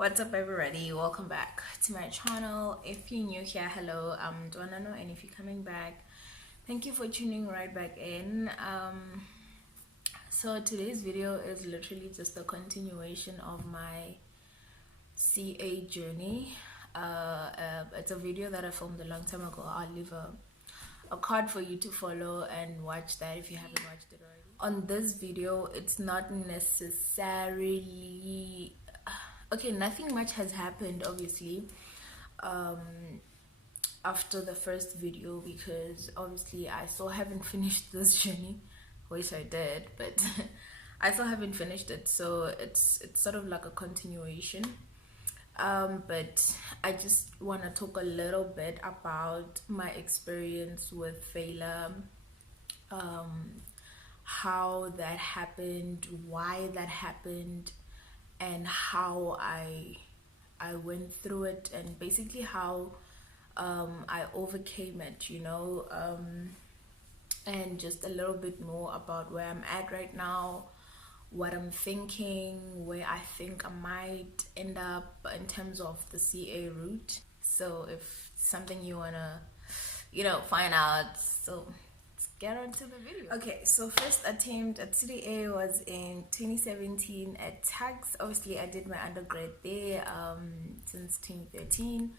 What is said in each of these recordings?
What's up, everybody? Welcome back to my channel. If you're new here, hello, I'm Donano, and if you're coming back, thank you for tuning right back in. So today's video is literally just a continuation of my CA journey. It's a video that I filmed a long time ago. I'll leave a card for you to follow and watch that if you haven't watched it already. On this video, it's not necessarily okay, nothing much has happened obviously after the first video, because obviously I still haven't finished this journey. Wish I did, but I still haven't finished it, so it's sort of like a continuation. But I just want to talk a little bit about my experience with failure, how that happened, why that happened, and how I went through it, and basically how I overcame it, and just a little bit more about where I'm at right now, what I'm thinking, where I think I might end up in terms of the CA route. So if something you wanna, find out, so let's get on to the video. Okay, so first attempt at CTA was in 2017 at tax. Obviously I did my undergrad there since 2013,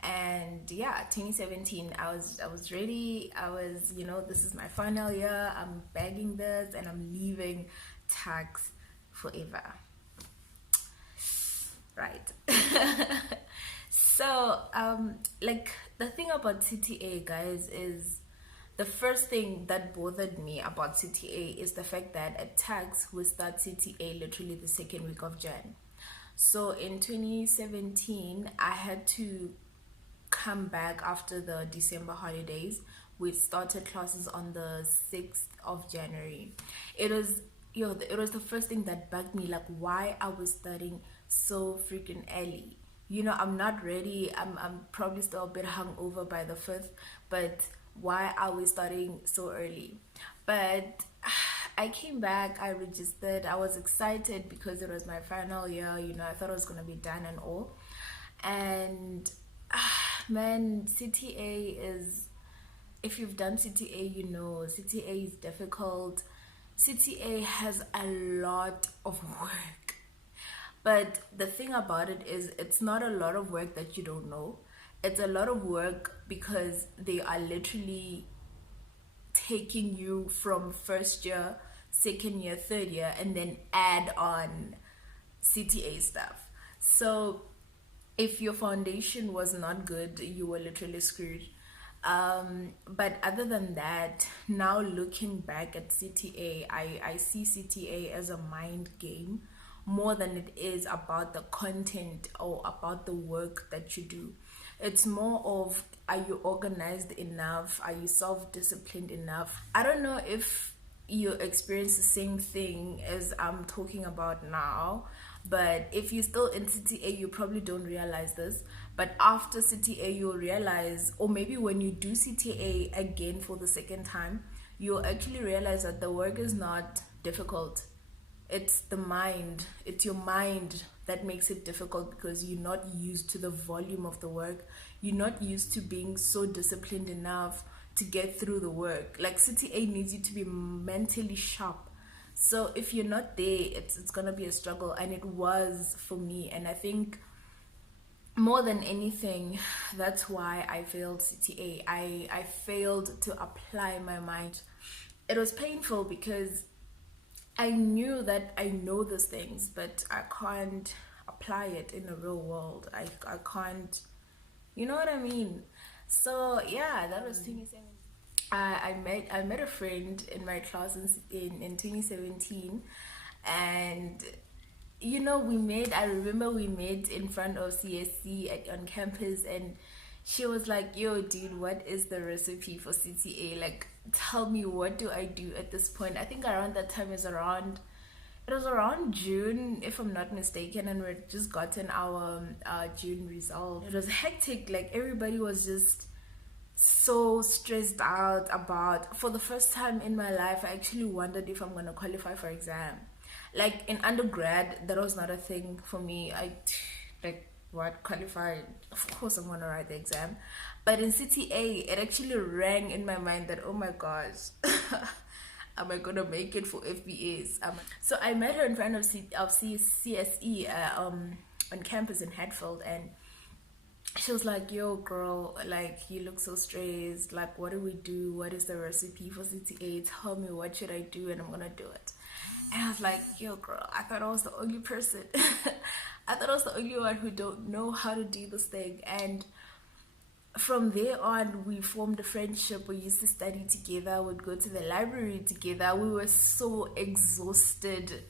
and yeah, 2017 I was ready. I was, this is my final year, I'm bagging this and I'm leaving tax forever, right? So like, the thing about CTA, guys, is the first thing that bothered me about CTA is the fact that at tax we start CTA literally the second week of Jan. So in 2017 I had to come back after the December holidays. We started classes on the 6th of January. It was the first thing that bugged me, like why I was studying so freaking early. I'm not ready. I'm probably still a bit hungover by the 5th, but why are we starting so early? But I came back, I registered, I was excited because it was my final year. I thought it was gonna be done and all. And man, CTA is, if you've done CTA, CTA is difficult. CTA has a lot of work, but the thing about it is it's not a lot of work that you don't know. It's a lot of work because they are literally taking you from first year, second year, third year, and then add on CTA stuff. So if your foundation was not good, you were literally screwed. But other than that, now looking back at CTA, I see CTA as a mind game more than it is about the content or about the work that you do. It's more of, are you organized enough? Are you self-disciplined enough? I don't know if you experience the same thing as I'm talking about now, but if you're still in CTA, you probably don't realize this. But after CTA, you'll realize, or maybe when you do CTA again for the second time, you'll actually realize that the work is not difficult. It's the mind. It's your mind that makes it difficult, because you're not used to the volume of the work. You're not used to being so disciplined enough to get through the work. Like, CTA needs you to be mentally sharp. So if you're not there, it's gonna be a struggle, and it was for me. And I think more than anything, that's why I failed CTA. I failed to apply my mind. It was painful because I knew that I know these things, but I can't apply it in the real world. I can't, you know what I mean? So yeah, that was 2017. I met a friend in my class in 2017, and I remember we met in front of CSC on campus, and she was like, yo dude, what is the recipe for CTA? Like, tell me, what do I do at this point? I think around that time it was around June, if I'm not mistaken, and we'd just gotten our June result. It was hectic. Like, everybody was just so stressed out about, for the first time in my life, I actually wondered if I'm going to qualify for exam. Like, in undergrad, that was not a thing for me. like what qualified, of course I'm gonna write the exam. But in CTA it actually rang in my mind that, oh my gosh, am I gonna make it for FBAs? So I met her in front of CSE on campus in Hatfield, and she was like, yo girl, like you look so stressed, like what do we do, what is the recipe for CTA, tell me what should I do and I'm gonna do it. And I was like, yo girl, I thought I was the only person. I thought I was the only one who don't know how to do this thing. And from there on we formed a friendship. We used to study together, would go to the library together. We were so exhausted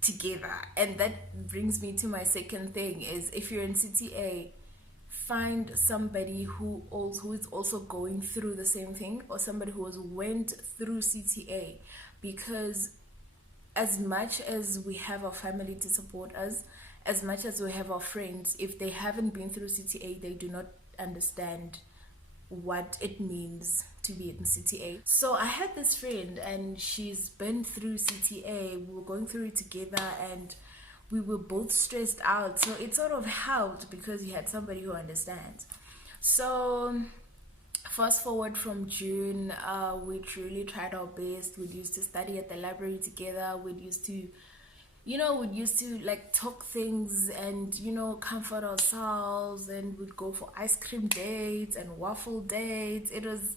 together. And that brings me to my second thing is, if you're in CTA, find somebody who is also going through the same thing, or somebody who has went through CTA, because as much as we have our family to support us, as much as we have our friends, if they haven't been through CTA, they do not understand what it means to be in CTA. So I had this friend and she's been through CTA. We were going through it together and we were both stressed out. So it sort of helped because you had somebody who understands. So fast forward from June, we truly tried our best. We used to study at the library together. We'd used to like talk things and, comfort ourselves, and we'd go for ice cream dates and waffle dates. It was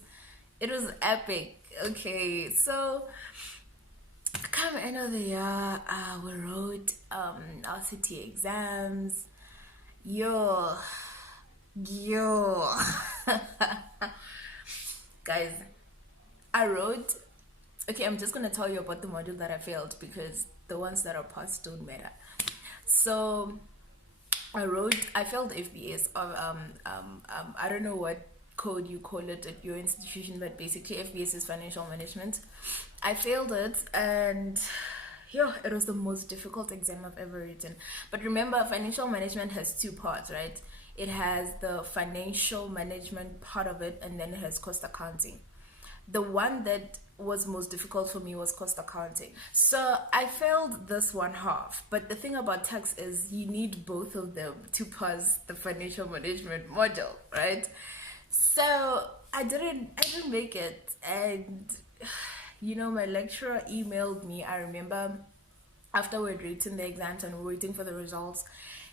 epic. Okay, so come end of the year, we wrote our CTA exams. Yo. Guys, I wrote, okay, I'm just gonna tell you about the module that I failed because the ones that are passed don't matter. So I failed FBS. I don't know what code you call it at your institution, but basically FBS is financial management. I failed it, and it was the most difficult exam I've ever written. But remember, financial management has two parts, right? It has the financial management part of it, and then it has cost accounting. The one that was most difficult for me was cost accounting. So I failed this one half. But the thing about tax is you need both of them to pass the financial management module, right? So I didn't make it. And my lecturer emailed me. I remember after we'd written the exams and we were waiting for the results,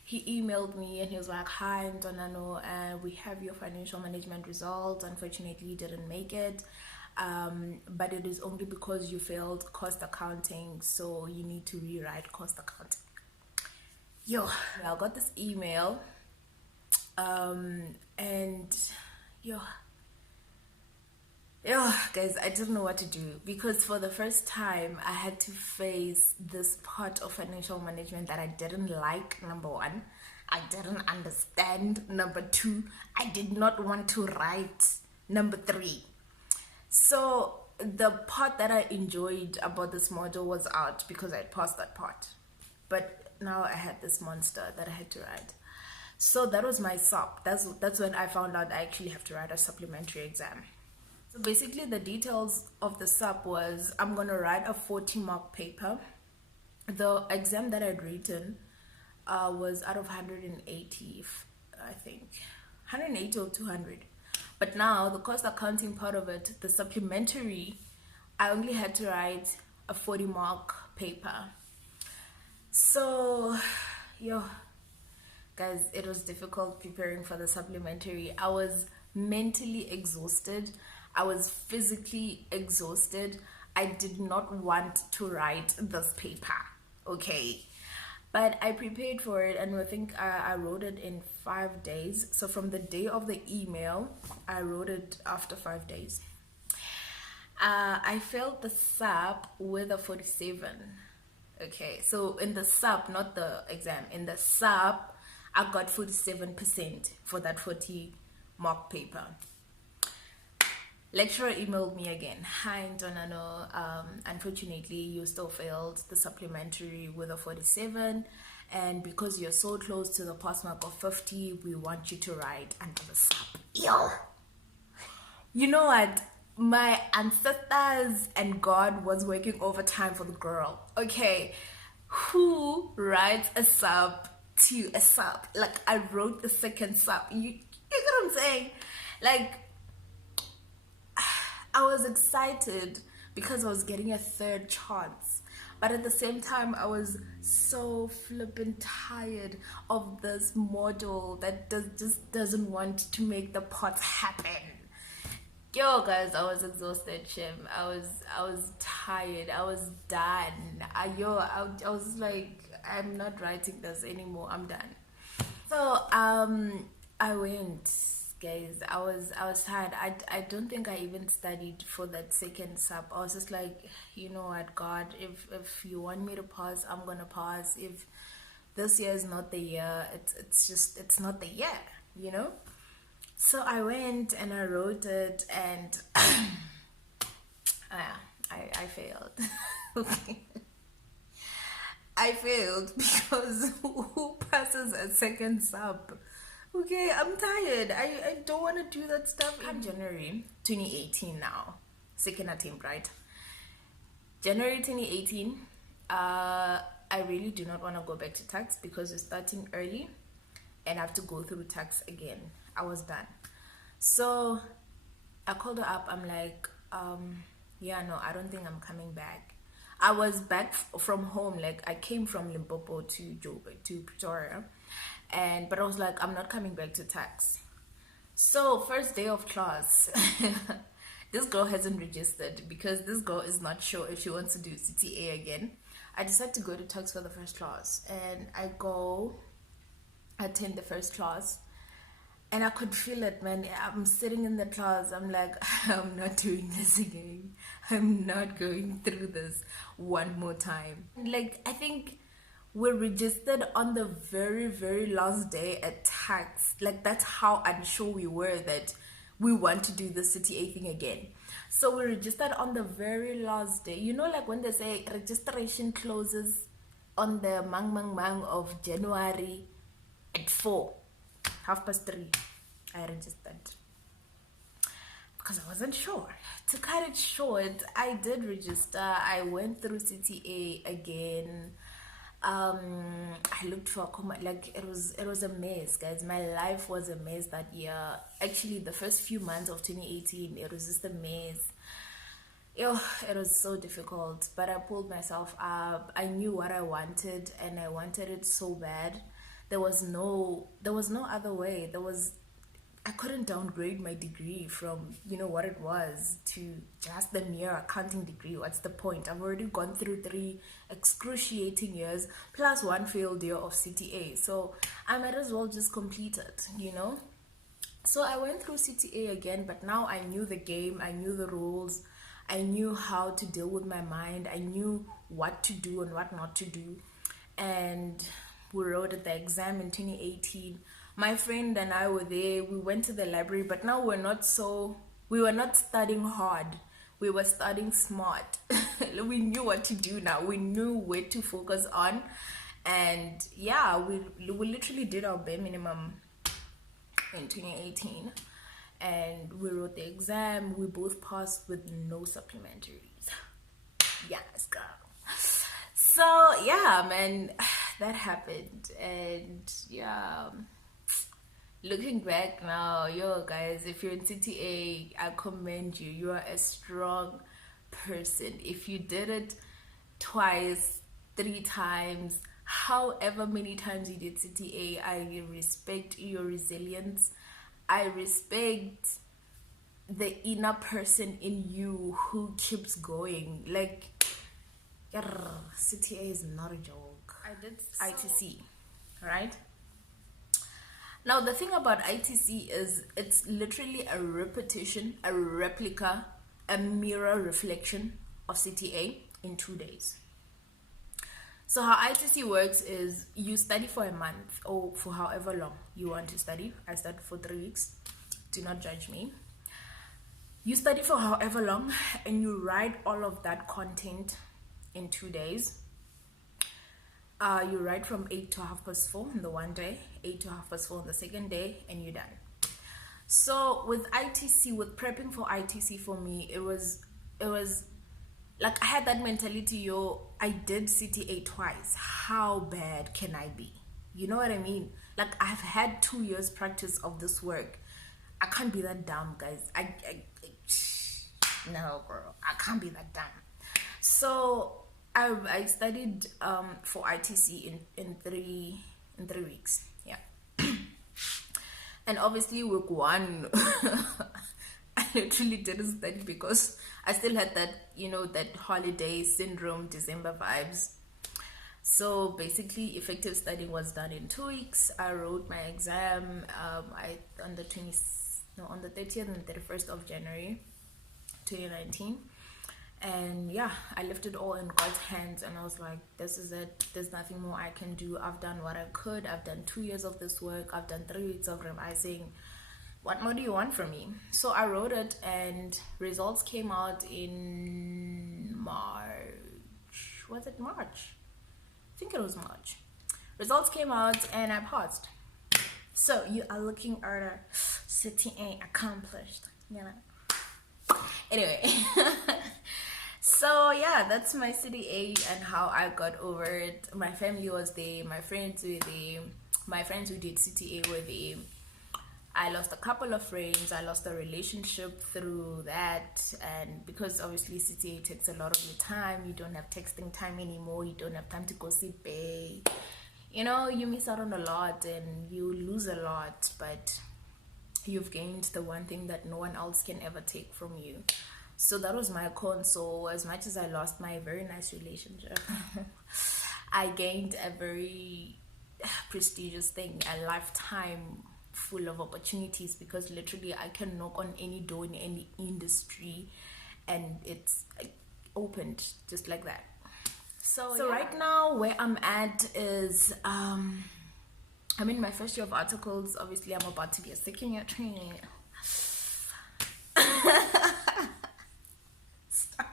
he emailed me and he was like, hi, Ntonano, we have your financial management results. Unfortunately, you didn't make it. But it is only because you failed cost accounting, so you need to rewrite cost accounting. I got this email, and guys, I didn't know what to do, because for the first time I had to face this part of financial management that I didn't like. Number one, I didn't understand. Number two, I did not want to write. Number three, so the part that I enjoyed about this module was out because I passed that part. But now I had this monster that I had to write. So that was my sup. That's when I found out I actually have to write a supplementary exam. So basically the details of the sup was, I'm going to write a 40-mark paper. The exam that I'd written was out of 180, I think. 180 or 200. But now the cost accounting part of it, the supplementary, I only had to write a 40-mark paper. So, guys, it was difficult preparing for the supplementary. I was mentally exhausted. I was physically exhausted. I did not want to write this paper, okay? But I prepared for it, and I think I wrote it in 5 days. So from the day of the email, I wrote it after 5 days. I failed the SAP with a 47. Okay, so in the SAP, not the exam, in the SAP, I got 47% for that 40-mark paper. Lecturer emailed me again. Hi, Ntonano, unfortunately, you still failed the supplementary with a 47. And because you're so close to the pass mark of 50, we want you to write under the SAP. You know what? My ancestors and God was working overtime for the girl. Okay, who writes a SAP to a sub. Like, I wrote the second sub. You get what I'm saying? Like, I was excited because I was getting a third chance. But at the same time, I was so flippin' tired of this model that just doesn't want to make the pots happen. Yo, guys, I was exhausted, Shim. I was tired. I was done. I was like, I'm not writing this anymore. I'm done. So I went, guys. I was tired. I don't think I even studied for that second sub. I was just like, you know what, God, if you want me to pass, I'm gonna pass. If this year is not the year, it's not the year, you know. So I went and I wrote it, and I failed. Okay. I failed because who passes a second sub? Okay, I'm tired. I don't want to do that stuff. I'm January 2018 now. Second attempt, right? January 2018. I really do not want to go back to tax because we're starting early and I have to go through tax again. I was done. So I called her up. I'm like, yeah, no, I don't think I'm coming back. I was back from home. Like, I came from Limpopo to Joburg, to Pretoria, but I was like, I'm not coming back to tax. So first day of class, this girl hasn't registered because this girl is not sure if she wants to do CTA again. I decided to go to tax for the first class, and I go attend the first class, and I could feel it, man. I'm sitting in the class. I'm like, I'm not doing this again. I'm not going through this one more time. Like, I think we registered on the very, very last day at tax. Like, that's how unsure we were that we want to do the CTA thing again. So we registered on the very last day. You know, like when they say registration closes on the mang of January at 4, 3:30, I registered because I wasn't sure. To cut it short, I did register. I went through CTA again. I looked for like it was a mess, guys. My life was a mess that year. Actually, the first few months of 2018, it was just a mess. Yo, it was so difficult, but I pulled myself up. I knew what I wanted, and I wanted it so bad. There was no other way. I couldn't downgrade my degree from, you know, what it was to just the mere accounting degree. What's the point? I've already gone through 3 excruciating years plus 1 failed year of CTA. So I might as well just complete it, you know? So I went through CTA again, but now I knew the game. I knew the rules. I knew how to deal with my mind. I knew what to do and what not to do. And we wrote at the exam in 2018. My friend and I were there. We went to the library, but now we were not studying hard. We were studying smart. We knew what to do now. We knew where to focus on. And yeah, we literally did our bare minimum in 2018. And we wrote the exam. We both passed with no supplementaries. Yes, girl. So yeah, man, that happened. And yeah, looking back now, yo guys, if you're in CTA, I commend you. You are a strong person. If you did it twice, 3 times, however many times you did CTA, I respect your resilience. I respect the inner person in you who keeps going. Like, CTA is not a joke. I did ITC, right? Now, the thing about ITC is it's literally a repetition, a replica, a mirror reflection of CTA in 2 days. So how ITC works is you study for a month or for however long you want to study. I studied for 3 weeks. Do not judge me. You study for however long and you write all of that content in 2 days. You write from 8 to 4:30 on the one day, 8 to 4:30 on the second day, and you're done. So with ITC, with prepping for ITC, for me, it was like I had that mentality, I did CTA twice. How bad can I be? You know what I mean? Like, I've had 2 years practice of this work. I can't be that dumb, guys. No, girl, I can't be that dumb. So I studied for ITC in 3 weeks. Yeah. And obviously week one, I literally didn't study because I still had that, that holiday syndrome, December vibes. So basically, effective studying was done in 2 weeks. I wrote my exam on the 30th and 31st of January 2019. And yeah, I left it all in God's hands, and I was like, this is it. There's nothing more I can do. I've done what I could. I've done 2 years of this work. I've done 3 weeks of revising. What more do you want from me? So I wrote it, and results came out in March. Was it March? I think it was March. Results came out and I passed. So you are looking at a CTA accomplished, Anyway, so yeah, that's my CTA and how I got over it. My family was there. My friends were there. My friends who did CTA were there. I lost a couple of friends. I lost a relationship through that, and because obviously CTA takes a lot of your time, you don't have texting time anymore, you don't have time to go sit bay, you miss out on a lot and you lose a lot, but you've gained the one thing that no one else can ever take from you. So that was my console. As much as I lost my very nice relationship, I gained a very prestigious thing, a lifetime full of opportunities, because literally I can knock on any door in any industry and it's opened just like that. So yeah. Right now where I'm at is I'm in my first year of articles. Obviously I'm about to be a second year trainee. Stop.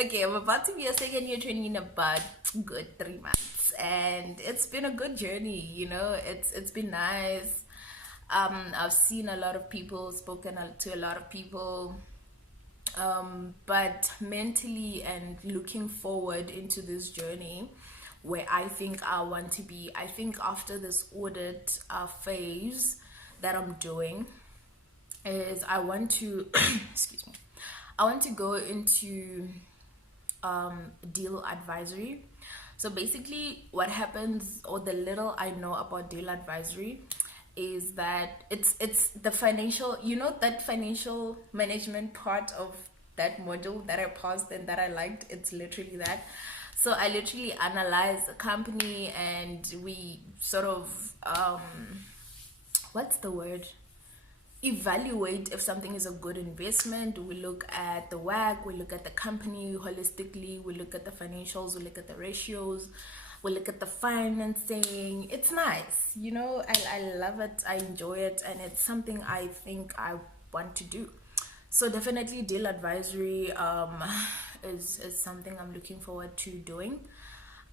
Okay, I'm about to be a second year trainee in about good 3 months, and it's been a good journey. It's been nice. I've seen a lot of people, spoken to a lot of people, but mentally and looking forward into this journey where I think I want to be, I think after this audit phase that I'm doing, is I want to excuse me, I want to go into deal advisory. So basically what happens, or the little I know about deal advisory, is that it's the financial, that financial management part of that module that I passed and that I liked. It's literally that. So I literally analyze a company and we sort of what's the word, evaluate if something is a good investment. We look at the WACC, we look at the company holistically, we look at the financials, we look at the ratios, we look at the financing. It's nice, I love it, I enjoy it, and it's something I think I want to do. So definitely deal advisory is something I'm looking forward to doing.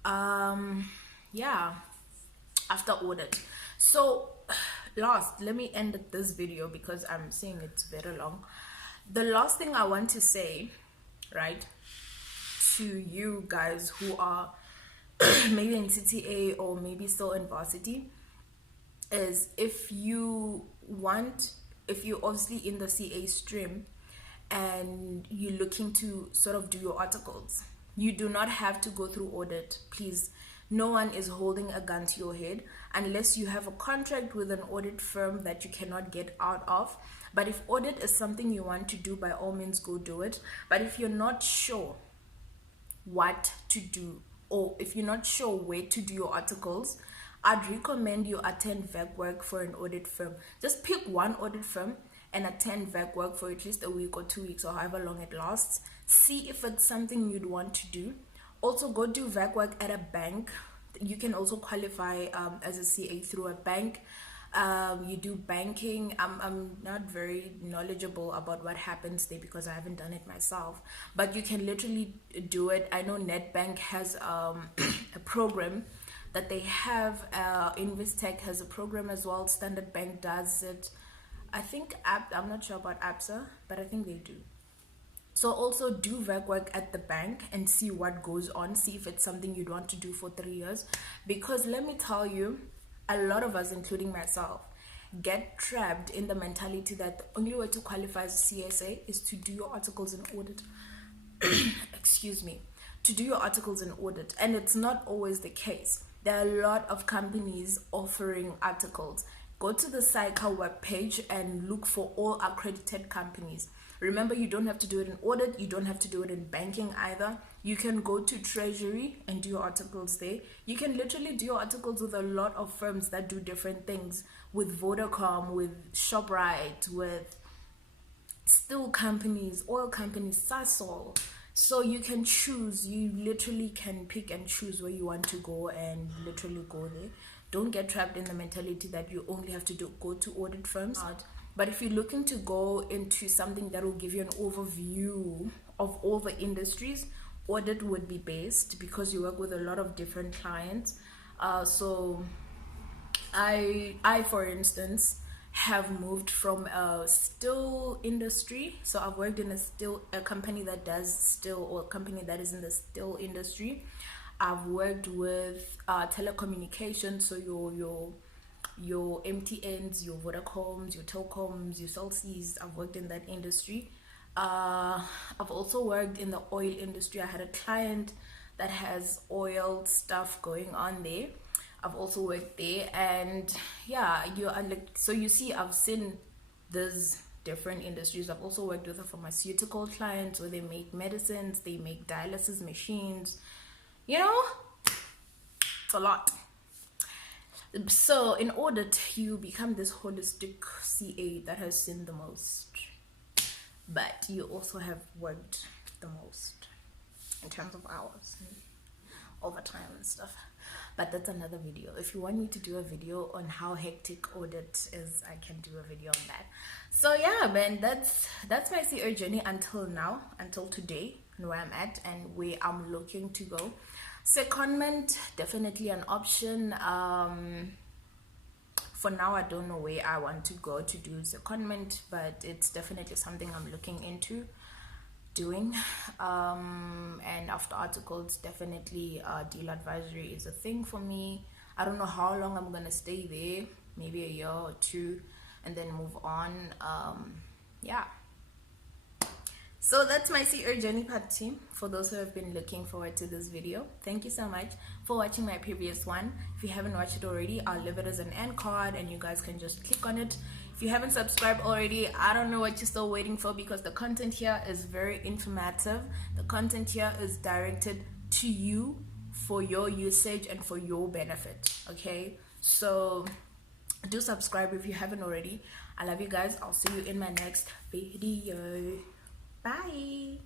Yeah, after audit. So let me end this video because I'm seeing it's very long. The last thing I want to say, right, to you guys who are maybe in CTA or maybe still in varsity, is if you obviously in the CA stream and you're looking to sort of do your articles, you do not have to go through audit. Please, no one is holding a gun to your head unless you have a contract with an audit firm that you cannot get out of. But if audit is something you want to do, by all means go do it. But if you're not sure what to do, or if you're not sure where to do your articles, I'd recommend you attend VAC work for an audit firm. Just pick one audit firm and attend VAC work for at least a week or 2 weeks or however long it lasts. See if it's something you'd want to do. Also go do VAC work at a bank. You can also qualify as a CA through a bank. You do banking. I'm not very knowledgeable about what happens there because I haven't done it myself, but you can literally do it. I know Netbank has a program that they have. Investec has a program as well. Standard Bank does it. I think I'm not sure about ABSA, but I think they do. So also do work at the bank and see what goes on, see if it's something you'd want to do for 3 years. Because let me tell you, a lot of us, including myself, get trapped in the mentality that the only way to qualify as a CSA is to do your articles in audit. Excuse me, to do your articles in audit, and it's not always the case. There are a lot of companies offering articles. Go to the CICA webpage and look for all accredited companies. Remember, you don't have to do it in audit, you don't have to do it in banking either. You can go to Treasury and do your articles there. You can literally do your articles with a lot of firms that do different things, with Vodacom, with ShopRite, with steel companies, oil companies, Sasol. So you can choose, you literally can pick and choose where you want to go and literally go there. Don't get trapped in the mentality that you only have to go to audit firms. But if you're looking to go into something that will give you an overview of all the industries, audit would be best because you work with a lot of different clients. So I for instance have moved from a steel industry. So I've worked in a company that does steel, or a company that is in the steel industry. I've worked with telecommunications, so your MTNs, your Vodacoms, your Telcoms, your Celsius. I've worked in that industry. I've also worked in the oil industry. I had a client that has oil stuff going on there. I've also worked there, and yeah, you are like, so you see, I've seen these different industries. I've also worked with a pharmaceutical clients where they make medicines, they make dialysis machines. You know, it's a lot. So in audit, you become this holistic CA that has seen the most, but you also have worked the most in terms of hours and overtime and stuff. But that's another video. If you want me to do a video on how hectic audit is, I can do a video on that. So yeah, man, that's my CA journey until now, until today, and where I'm at and where I'm looking to go. Secondment, definitely an option. For now, I don't know where I want to go to do secondment, but it's definitely something I'm looking into doing. And after articles, definitely deal advisory is a thing for me. I don't know how long I'm gonna stay there, maybe a year or two, and then move on. Yeah, so that's my CA journey part 2 for those who have been looking forward to this video. Thank you so much for watching my previous one. If you haven't watched it already, I'll leave it as an end card and you guys can just click on it. If you haven't subscribed already, I don't know what you're still waiting for, because the content here is very informative. The content here is directed to you for your usage and for your benefit. Okay, so do subscribe if you haven't already. I love you guys. I'll see you in my next video. Bye.